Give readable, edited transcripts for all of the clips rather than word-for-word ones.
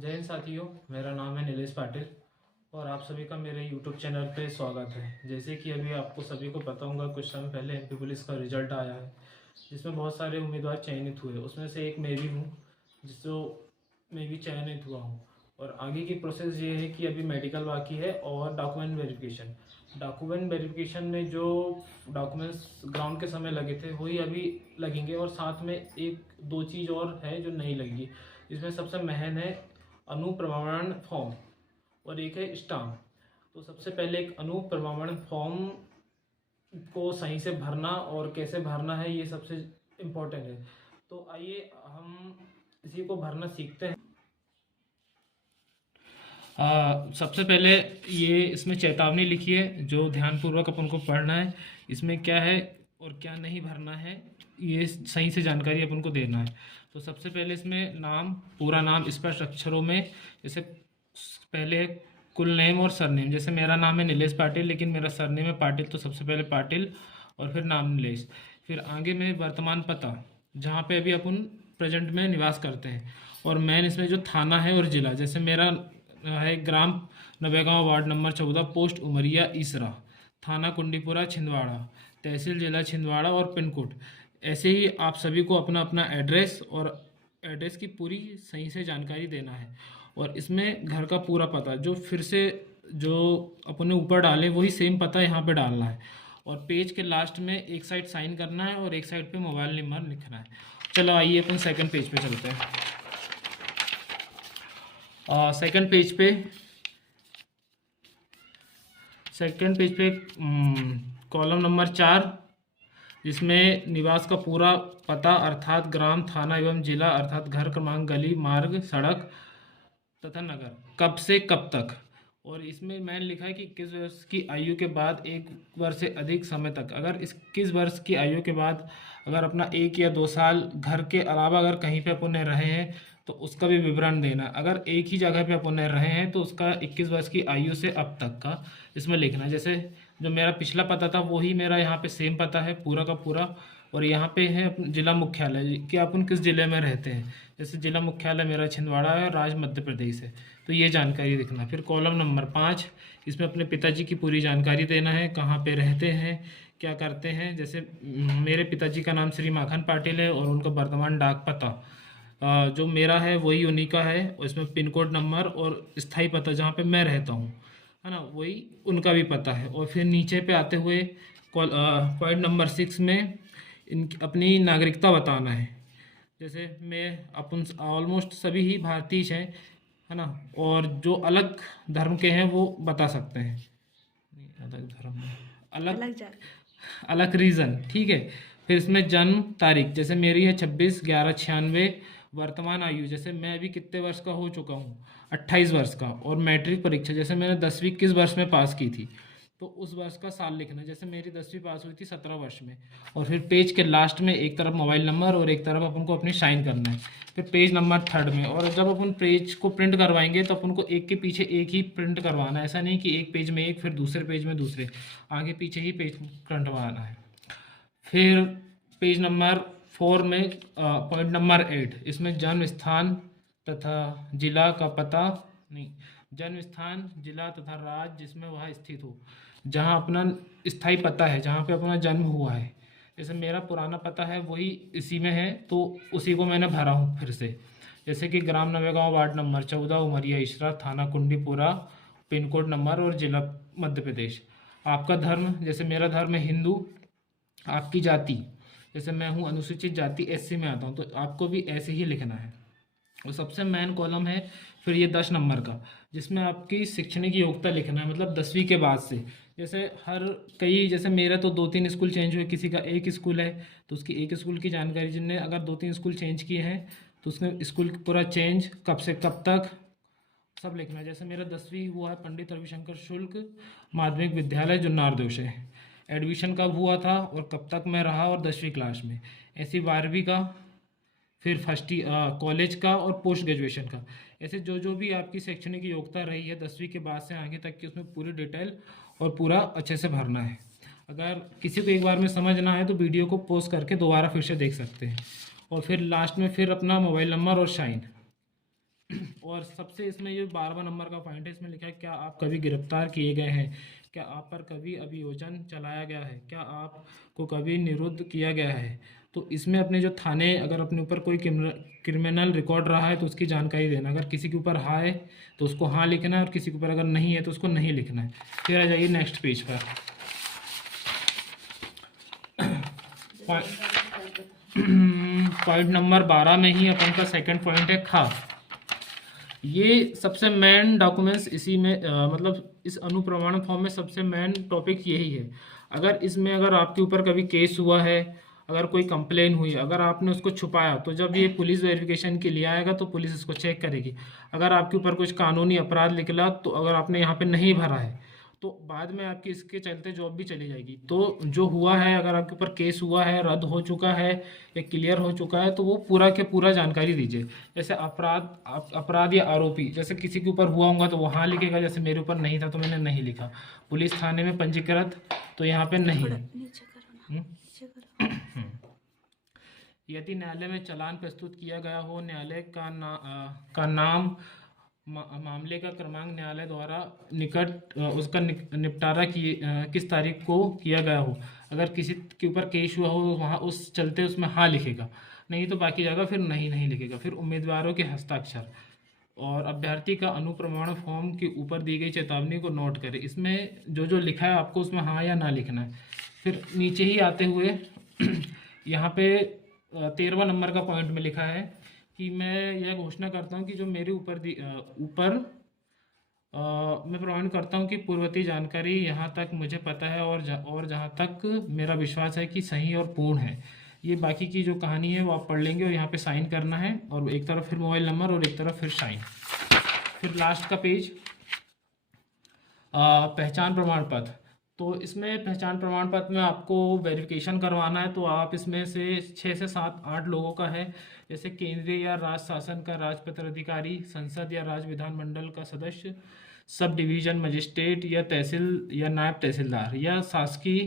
जय हिंद साथियों, मेरा नाम है नीलेश पाटिल और आप सभी का मेरे यूट्यूब चैनल पे स्वागत है। जैसे कि अभी आपको सभी को पता होगा, कुछ समय पहले एमपी पुलिस का रिजल्ट आया है जिसमें बहुत सारे उम्मीदवार चयनित हुए। उसमें से एक मैं भी हूँ, जिसको मैं भी चयनित हुआ हूँ। और आगे की प्रोसेस ये है कि अभी मेडिकल बाकी है और डॉक्यूमेंट वेरिफिकेशन में जो डॉक्यूमेंट्स ग्राउंड के समय लगे थे वही अभी लगेंगे, और साथ में एक दो चीज़ और है जो नहीं लगी। इसमें सबसे महंग है अनुप्रमाणन फॉर्म और एक है स्टाम्प। तो सबसे पहले एक अनुप्रमाणन फॉर्म को सही से भरना और कैसे भरना है, ये सबसे इम्पोर्टेंट है। तो आइए हम इसी को भरना सीखते हैं। सबसे पहले ये इसमें चेतावनी लिखी है जो ध्यानपूर्वक अपन को पढ़ना है। इसमें क्या है और क्या नहीं भरना है, ये सही से जानकारी अपन को देना है। तो सबसे पहले इसमें नाम, पूरा नाम स्पष्ट अक्षरों में, जैसे पहले कुल नेम और सरनेम। जैसे मेरा नाम है नीलेश पाटिल लेकिन मेरा सरनेम है पाटिल, तो सबसे पहले पाटिल और फिर नाम नीलेश। फिर आगे में वर्तमान पता, जहाँ पे अभी अपन प्रेजेंट में निवास करते हैं। और मैन इसमें जो थाना है और ज़िला, जैसे मेरा है ग्राम Navegaon, ward number 14, post Umaria Isra, थाना कुंडीपुरा छिंदवाड़ा, तहसील जिला छिंदवाड़ा और पिन कोड। ऐसे ही आप सभी को अपना अपना एड्रेस और एड्रेस की पूरी सही से जानकारी देना है। और इसमें घर का पूरा पता जो फिर से जो अपने ऊपर डाले वही सेम पता यहाँ पे डालना है। और पेज के लास्ट में एक साइड साइन करना है और एक साइड पे मोबाइल नंबर लिखना है। चलो आइए अपन सेकंड पेज पे चलते हैं। सेकंड पेज पे कॉलम नंबर 4, जिसमें निवास का पूरा पता अर्थात ग्राम, थाना एवं जिला अर्थात घर क्रमांक, गली, मार्ग, सड़क तथा नगर, कब से कब तक। और इसमें मैंने लिखा है कि 21 वर्ष की आयु के बाद 1 वर्ष से अधिक समय तक, अगर 21 वर्ष की आयु के बाद अगर अपना 1 या 2 साल घर के अलावा अगर कहीं पे अपन रहे हैं तो उसका भी विवरण देना। अगर एक ही जगह पे अपन रहे हैं तो उसका 21 वर्ष की आयु से अब तक का इसमें लिखना। जैसे जो मेरा पिछला पता था वही मेरा यहाँ पे सेम पता है पूरा का पूरा। और यहाँ पे है जिला मुख्यालय कि अपन किस ज़िले में रहते हैं। जैसे जिला मुख्यालय मेरा छिंदवाड़ा है, राज्य मध्य प्रदेश है, तो ये जानकारी लिखना। फिर कॉलम नंबर 5, इसमें अपने पिताजी की पूरी जानकारी देना है, कहाँ पे रहते हैं, क्या करते हैं। जैसे मेरे पिताजी का नाम श्री माखन पाटिल है और उनका वर्तमान डाक पता जो मेरा है वही उन्हीं का है। और इसमें पिन कोड नंबर और स्थायी पता जहाँ पे मैं रहता हूँ, है ना, वही उनका भी पता है। और फिर नीचे पे आते हुए पॉइंट नंबर 6 में अपनी नागरिकता बताना है। जैसे मैं अपन ऑलमोस्ट सभी ही भारतीय हैं, है ना, और जो अलग धर्म के हैं वो बता सकते हैं। अलग धर्म, अलग अलग जात। अलग रीज़न, ठीक है। फिर इसमें जन्म तारीख, जैसे मेरी है 26/11/96। वर्तमान आयु, जैसे मैं अभी कितने वर्ष का हो चुका हूँ, 28 वर्ष का। और मैट्रिक परीक्षा, जैसे मैंने 10वीं किस वर्ष में पास की थी तो उस वर्ष का साल लिखना। जैसे मेरी 10वीं पास हुई थी 17 वर्ष में। और फिर पेज के लास्ट में एक तरफ मोबाइल नंबर और एक तरफ अपन को अपनी साइन करना है। फिर पेज नंबर 3 में, और जब अपन पेज को प्रिंट करवाएंगे तो अपन को एक के पीछे एक ही प्रिंट करवाना है। ऐसा नहीं कि एक पेज में एक फिर दूसरे पेज में दूसरे, आगे पीछे ही पेज प्रिंटवाना है। फिर पेज नंबर 4 में पॉइंट नंबर 8, इसमें जन्म स्थान तथा जिला का पता, नहीं, जन्म स्थान, जिला तथा राज्य जिसमें वह स्थित हो, जहाँ अपना स्थायी पता है, जहाँ पे अपना जन्म हुआ है। जैसे मेरा पुराना पता है वही इसी में है तो उसी को मैंने भरा हूँ फिर से। जैसे कि ग्राम नवेगांव, वार्ड नंबर 14, उमरिया ईसरा, थाना कुंडीपुरा, पिन कोड नंबर और जिला मध्य प्रदेश। आपका धर्म, जैसे मेरा धर्म है हिंदू। आपकी जाति, जैसे मैं हूँ अनुसूचित जाति एससी में आता हूँ, तो आपको भी ऐसे ही लिखना है। और सबसे मेन कॉलम है फिर ये 10 नंबर का, जिसमें आपकी शैक्षणिक योग्यता लिखना है, मतलब 10वीं के बाद से। जैसे हर कई, जैसे मेरा तो 2-3 स्कूल चेंज हुए, किसी का एक स्कूल है तो उसकी एक स्कूल की जानकारी, जिनने अगर 2-3 स्कूल चेंज किए हैं तो उसने स्कूल पूरा चेंज, कब से कब तक, सब लिखना है। जैसे मेरा 10वीं हुआ है पंडित रविशंकर शुल्क माध्यमिक विद्यालय जुन्नारदेव से, एडमिशन कब हुआ था और कब तक मैं रहा और 10वीं क्लास में। ऐसे 12वीं का, फिर कॉलेज का और पोस्ट ग्रेजुएशन का। ऐसे जो जो भी आपकी शैक्षणिक योग्यता रही है 10वीं के बाद से आगे तक की, उसमें पूरी डिटेल और पूरा अच्छे से भरना है। अगर किसी को एक बार में समझ ना आए तो वीडियो को पॉज करके दोबारा फिर से देख सकते हैं। और फिर लास्ट में फिर अपना मोबाइल नंबर और साइन। और सबसे इसमें ये 12वां नंबर का पॉइंट है, इसमें लिखा है क्या आप कभी गिरफ्तार किए गए हैं, क्या आप पर कभी अभियोजन चलाया गया है, क्या आपको कभी निरुद्ध किया गया है। तो इसमें अपने जो थाने, अगर अपने ऊपर कोई क्रिमिनल रिकॉर्ड रहा है तो उसकी जानकारी देना। अगर किसी के ऊपर हाँ है तो उसको हाँ लिखना है, और किसी के ऊपर अगर नहीं है तो उसको नहीं लिखना है। फिर आ जाइए नेक्स्ट पेज पर। पॉइंट नंबर 12 में ही अपन का सेकंड पॉइंट है खा। ये सबसे मेन डॉक्यूमेंट्स इसी में मतलब इस अनुप्रमाण फॉर्म में सबसे मेन टॉपिक यही है। अगर आपके ऊपर कभी केस हुआ है, अगर कोई कंप्लेन हुई, अगर आपने उसको छुपाया, तो जब ये पुलिस वेरिफिकेशन के लिए आएगा तो पुलिस इसको चेक करेगी। अगर आपके ऊपर कुछ कानूनी अपराध निकला, तो अगर आपने यहाँ पे नहीं भरा है तो बाद में आपकी इसके चलते जॉब भी चली जाएगी। तो जो हुआ है, अगर आपके ऊपर केस हुआ है, रद्द हो चुका है या क्लियर हो चुका है, तो वो पूरा के पूरा जानकारी दीजिए। जैसे अपराध या आरोपी, जैसे किसी के ऊपर हुआ होगा तो वहाँ लिखेगा, जैसे मेरे ऊपर नहीं था तो मैंने नहीं लिखा। पुलिस थाने में पंजीकृत, तो यहाँ पे नहीं है। यदि न्यायालय में चालान प्रस्तुत किया गया हो, न्यायालय का नाम, मामले का क्रमांक, न्यायालय द्वारा उसका निपटारा किस तारीख को किया गया हो। अगर किसी के ऊपर केस हुआ हो वहाँ उस चलते उसमें हाँ लिखेगा, नहीं तो बाकी जगह फिर नहीं लिखेगा। फिर उम्मीदवारों के हस्ताक्षर और अभ्यर्थी का अनुप्रमाण फॉर्म के ऊपर दी गई चेतावनी को नोट करें। इसमें जो जो लिखा है आपको उसमें हाँ या ना लिखना है। फिर नीचे ही आते हुए यहाँ पे 13वां नंबर का पॉइंट में लिखा है कि मैं यह घोषणा करता हूँ कि जो मेरे ऊपर मैं प्रमाण करता हूँ कि पूर्ववर्ती जानकारी यहाँ तक मुझे पता है और जहाँ तक मेरा विश्वास है कि सही और पूर्ण है। ये बाकी की जो कहानी है वो आप पढ़ लेंगे, और यहाँ पे साइन करना है, और एक तरफ फिर मोबाइल नंबर और एक तरफ फिर साइन। फिर लास्ट का पेज पहचान प्रमाण पत्र। तो इसमें पहचान प्रमाण पत्र में आपको वेरिफिकेशन करवाना है, तो आप इसमें से 6 से 7 8 लोगों का है, जैसे केंद्रीय या राज्य शासन का राजपत्र अधिकारी, संसद या राज्य विधानमंडल का सदस्य, सब डिवीजन मजिस्ट्रेट या तहसील या नायब तहसीलदार, या शासकीय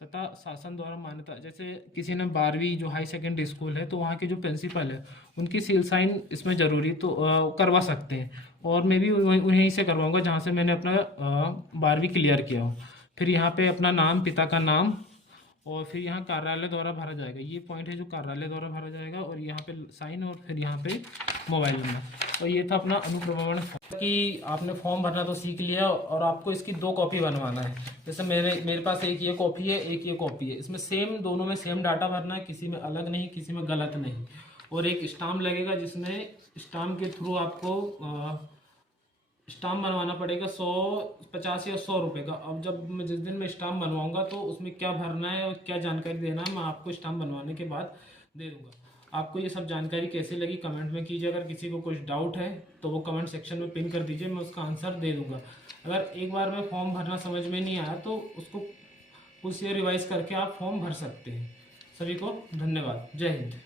तथा शासन द्वारा मान्यता, जैसे किसी ने 12वीं जो हाई सेकेंडरी स्कूल है तो वहाँ के जो प्रिंसिपल है उनकी सील साइन इसमें ज़रूरी, तो करवा सकते हैं। और मैं भी उन्हीं से करवाऊँगा जहाँ से मैंने अपना 12वीं क्लियर किया हो। फिर यहाँ पे अपना नाम, पिता का नाम, और फिर यहाँ कार्यालय द्वारा भरा जाएगा। ये पॉइंट है जो कार्यालय द्वारा भरा जाएगा, और यहाँ पे साइन, और फिर यहाँ पे मोबाइल नंबर। और ये था अपना अनुप्रमाण कि आपने फॉर्म भरना तो सीख लिया, और आपको इसकी 2 कॉपी बनवाना है। जैसे मेरे पास एक ये कॉपी है, एक ये कॉपी है, इसमें सेम, दोनों में सेम डाटा भरना है, किसी में अलग नहीं, किसी में गलत नहीं। और एक स्टाम्प लगेगा, जिसमें स्टाम्प के थ्रू आपको स्टाम्प बनवाना पड़ेगा 150 या 100 रुपये का। अब जिस दिन मैं स्टाम्प बनवाऊंगा तो उसमें क्या भरना है और क्या जानकारी देना है मैं आपको स्टाम्प बनवाने के बाद दे दूंगा। आपको ये सब जानकारी कैसी लगी कमेंट में कीजिए। अगर किसी को कुछ डाउट है तो वो कमेंट सेक्शन में पिन कर दीजिए, मैं उसका आंसर दे दूंगा। अगर एक बार में फॉर्म भरना समझ में नहीं आया तो उसको कुछ रिवाइज करके आप फॉर्म भर सकते हैं। सभी को धन्यवाद। जय हिंद।